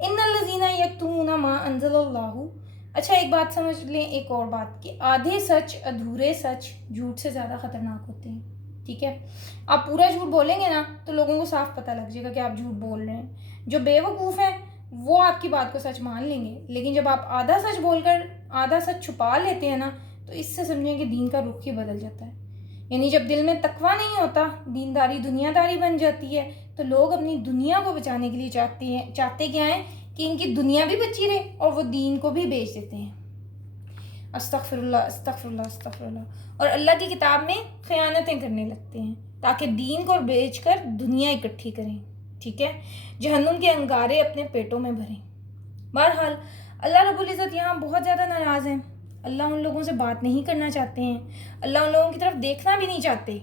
ان الذین یکتمون ما انزل اللہ. اچھا ایک بات سمجھ لیں، ایک اور بات، کہ آدھے سچ، ادھورے سچ جھوٹ سے زیادہ خطرناک ہوتے ہیں. ٹھیک ہے، آپ پورا جھوٹ بولیں گے نا تو لوگوں کو صاف پتہ لگ جائے گا کہ آپ جھوٹ بول رہے ہیں. جو بے وقوف ہیں وہ آپ کی بات کو سچ مان لیں گے، لیکن جب آپ آدھا سچ بول کر آدھا سچ چھپا لیتے ہیں نا تو اس سے سمجھیں کہ دین کا رخ ہی بدل جاتا ہے. یعنی جب دل میں تقویٰ نہیں ہوتا، دینداری دنیا داری بن جاتی ہے، تو لوگ اپنی دنیا کو بچانے کے لیے چاہتے کیا ہیں کہ ان کی دنیا بھی بچی رہے اور وہ دین کو بھی بیچ دیتے ہیں. استغفر اللہ استغفر اللہ استغفر اللہ. اور اللہ کی کتاب میں خیانتیں کرنے لگتے ہیں تاکہ دین کو بیچ کر دنیا اکٹھی کریں. ٹھیک ہے، جہنم کے انگارے اپنے پیٹوں میں بھریں. بہرحال اللہ رب العزت یہاں بہت زیادہ ناراض ہیں. اللہ ان لوگوں سے بات نہیں کرنا چاہتے ہیں، اللہ ان لوگوں کی طرف دیکھنا بھی نہیں چاہتے.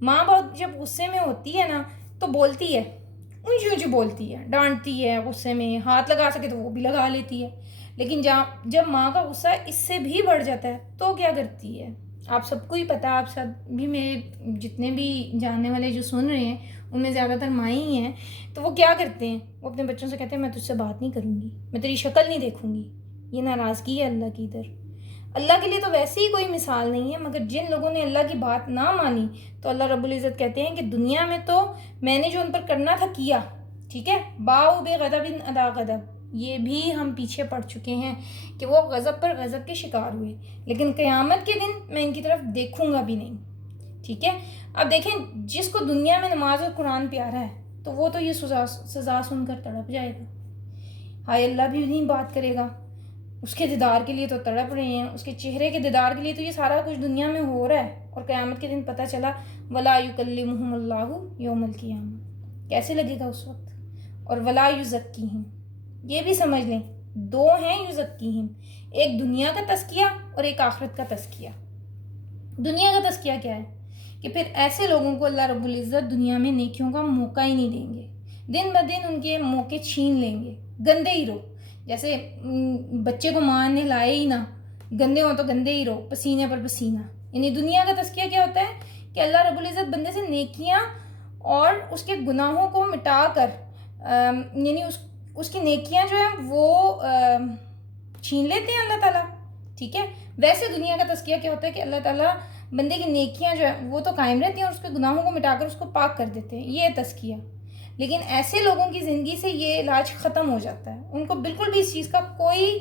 ماں باپ جب غصے میں ہوتی ہے نا تو بولتی ہے، اونچی اونچی بولتی ہے، ڈانٹتی ہے، غصے میں ہاتھ لگا سکے تو وہ بھی لگا لیتی ہے. لیکن جب ماں کا غصہ اس سے بھی بڑھ جاتا ہے تو کیا کرتی ہے؟ آپ سب کو ہی پتہ، آپ سب بھی، میرے جتنے بھی جاننے والے جو سن رہے ہیں ان میں زیادہ تر مائیں ہی ہیں. تو وہ کیا کرتے ہیں؟ وہ اپنے بچوں سے کہتے ہیں میں تجھ سے بات نہیں کروں گی، میں تیری شکل نہیں دیکھوں گی. یہ ناراضگی ہے اللہ کی ادھر. اللہ کے لیے تو ویسے ہی کوئی مثال نہیں ہے، مگر جن لوگوں نے اللہ کی بات نہ مانی تو اللہ رب العزت کہتے ہیں کہ دنیا میں تو میں نے جو ان پر کرنا تھا کیا. ٹھیک ہے، باؤ بے غضب ادا غضب، یہ بھی ہم پیچھے پڑ چکے ہیں کہ وہ غضب پر غضب کے شکار ہوئے، لیکن قیامت کے دن میں ان کی طرف دیکھوں گا بھی نہیں. ٹھیک ہے، اب دیکھیں جس کو دنیا میں نماز اور قرآن پیارا ہے تو وہ تو یہ سزا سن کر تڑپ جائے گا. ہائے اللہ بھی نہیں بات کرے گا، اس کے دیدار کے لیے تو تڑپ رہے ہیں، اس کے چہرے کے دیدار کے لیے تو یہ سارا کچھ دنیا میں ہو رہا ہے، اور قیامت کے دن پتہ چلا ولا یکلمہم اللہ یوم القیامہ، کیسے لگے گا اس وقت. اور ولا یزکیہم، یہ بھی سمجھ لیں دو ہیں یزکیہم، ایک دنیا کا تزکیہ اور ایک آخرت کا تزکیہ. دنیا کا تزکیہ کیا ہے کہ پھر ایسے لوگوں کو اللہ رب العزت دنیا میں نیکیوں کا موقع ہی نہیں دیں گے، دن بدن ان کے موقع چھین لیں گے. گندے ہی رہو، جیسے بچے کو ماں نے لائے ہی نہ، گندے ہوں تو گندے ہی رہو، پسینے پر پسینہ. یعنی دنیا کا تزکیہ کیا ہوتا ہے کہ اللہ رب العزت بندے سے نیکیاں اور اس کے گناہوں کو مٹا کر یعنی اس کی نیکیاں جو ہیں وہ چھین لیتے ہیں اللہ تعالیٰ. ٹھیک ہے، ویسے دنیا کا تزکیہ کیا ہوتا ہے کہ اللہ تعالیٰ بندے کی نیکیاں جو ہیں وہ تو قائم رہتی ہیں اور اس کے گناہوں کو مٹا کر اس کو پاک کر دیتے ہیں، یہ تزکیہ. لیکن ایسے لوگوں کی زندگی سے یہ علاج ختم ہو جاتا ہے، ان کو بالکل بھی اس چیز کا کوئی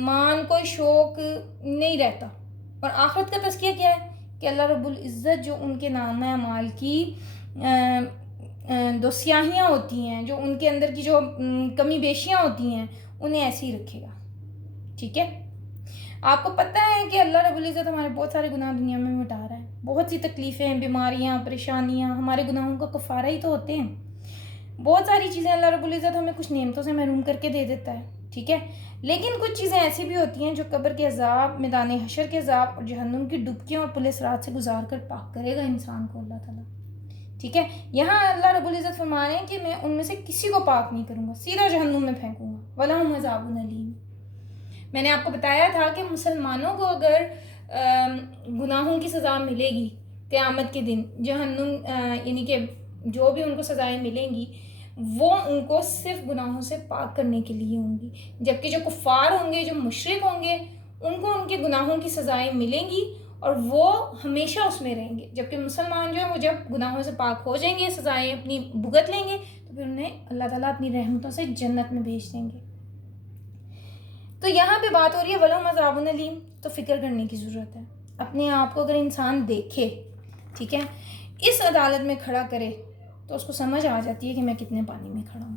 مان، کوئی شوق نہیں رہتا. اور آخرت کا تزکیہ کیا ہے کہ اللہ رب العزت جو ان کے نامہ اعمال کی دو سیاہیاں ہوتی ہیں، جو ان کے اندر کی جو کمی بیشیاں ہوتی ہیں انہیں ایسے ہی رکھے گا. ٹھیک ہے، آپ کو پتہ ہے کہ اللہ رب العزت ہمارے بہت سارے گناہ دنیا میں مٹا رہا ہے. بہت سی تکلیفیں، بیماریاں، پریشانیاں ہمارے گناہوں کا کفارہ ہی تو ہوتے ہیں. بہت ساری چیزیں اللہ رب العزت ہمیں کچھ نعمتوں سے محروم کر کے دے دیتا ہے. ٹھیک ہے، لیکن کچھ چیزیں ایسی بھی ہوتی ہیں جو قبر کے عذاب، میدان حشر کے عذاب اور جہنم کی ڈبکیوں اور پولیس رات سے گزار کر پاک کرے گا انسان کو اللہ تعالیٰ. ٹھیک ہے، یہاں اللہ رب العزت فرما رہے ہیں کہ میں ان میں سے کسی کو پاک نہیں کروں گا، سیدھا جہنم میں پھینکوں گا. وَلَهُمْ عَذَابٌ أَلِيمٌ. میں نے آپ کو بتایا تھا کہ مسلمانوں کو اگر گناہوں کی سزا ملے گی قیامت کے دن، جہنم یعنی کہ جو بھی ان کو سزائیں ملیں گی وہ ان کو صرف گناہوں سے پاک کرنے کے لیے ہوں گی. جبکہ جو کفار ہوں گے، جو مشرک ہوں گے، ان کو ان کے گناہوں کی سزائیں ملیں گی اور وہ ہمیشہ اس میں رہیں گے. جبکہ مسلمان جو ہیں وہ جب گناہوں سے پاک ہو جائیں گے، سزائیں اپنی بھگت لیں گے، تو پھر انہیں اللہ تعالیٰ اپنی رحمتوں سے جنت میں بھیج دیں گے. تو یہاں پہ بات ہو رہی ہے وَلَهُمْ عَذَابٌ أَلِيمٌ. تو فکر کرنے کی ضرورت ہے. اپنے آپ کو اگر انسان دیکھے، ٹھیک ہے، اس عدالت میں کھڑا کرے تو اس کو سمجھ آ جاتی ہے کہ میں کتنے پانی میں کھڑا ہوں.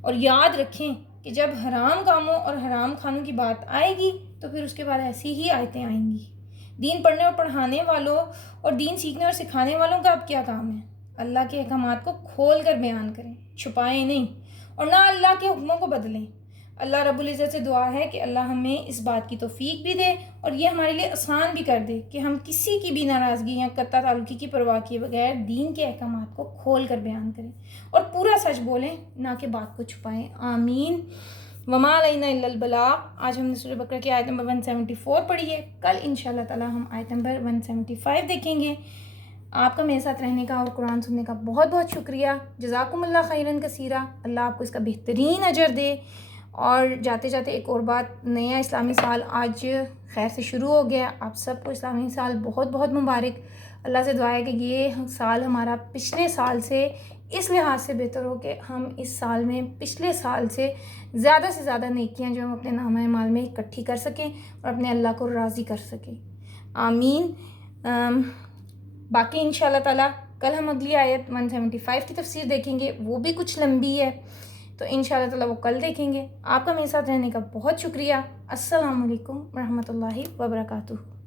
اور یاد رکھیں کہ جب حرام کاموں اور حرام کھانوں کی بات آئے گی تو پھر اس کے بعد ایسی ہی آیتیں آئیں گی. دین پڑھنے اور پڑھانے والوں اور دین سیکھنے اور سکھانے والوں کا اب کیا کام ہے؟ اللہ کے احکامات کو کھول کر بیان کریں، چھپائیں نہیں، اور نہ اللہ کے حکموں کو بدلیں. اللہ رب العزت سے دعا ہے کہ اللہ ہمیں اس بات کی توفیق بھی دے اور یہ ہمارے لیے آسان بھی کر دے کہ ہم کسی کی بھی ناراضگی یا قطع تعلقی کی پرواہ کیے بغیر دین کے احکامات کو کھول کر بیان کریں اور پورا سچ بولیں، نہ کہ بات کو چھپائیں. آمین. وما علینا الا البلاغ. آج ہم نے سورہ بقرہ کی آیت نمبر 174 پڑھی ہے. کل انشاءاللہ تعالی ہم آیت نمبر 175 دیکھیں گے. آپ کا میرے ساتھ رہنے کا اور قرآن سننے کا بہت بہت شکریہ. جزاکم اللہ خیرن کثیرہ. اللہ آپ کو اس کا بہترین اجر دے. اور جاتے جاتے ایک اور بات، نیا اسلامی سال آج خیر سے شروع ہو گیا. آپ سب کو اسلامی سال بہت بہت مبارک. اللہ سے دعا ہے کہ یہ سال ہمارا پچھلے سال سے اس لحاظ سے بہتر ہو کہ ہم اس سال میں پچھلے سال سے زیادہ نیکیاں جو ہم اپنے نامہ اعمال میں اکٹھی کر سکیں اور اپنے اللہ کو راضی کر سکیں. آمین. باقی انشاءاللہ تعالیٰ کل ہم اگلی آیت 175 کی تفسیر دیکھیں گے. وہ بھی کچھ لمبی ہے تو انشاءاللہ تعالیٰ وہ کل دیکھیں گے. آپ کا میرے ساتھ رہنے کا بہت شکریہ. السلام علیکم ورحمۃ اللہ وبرکاتہ.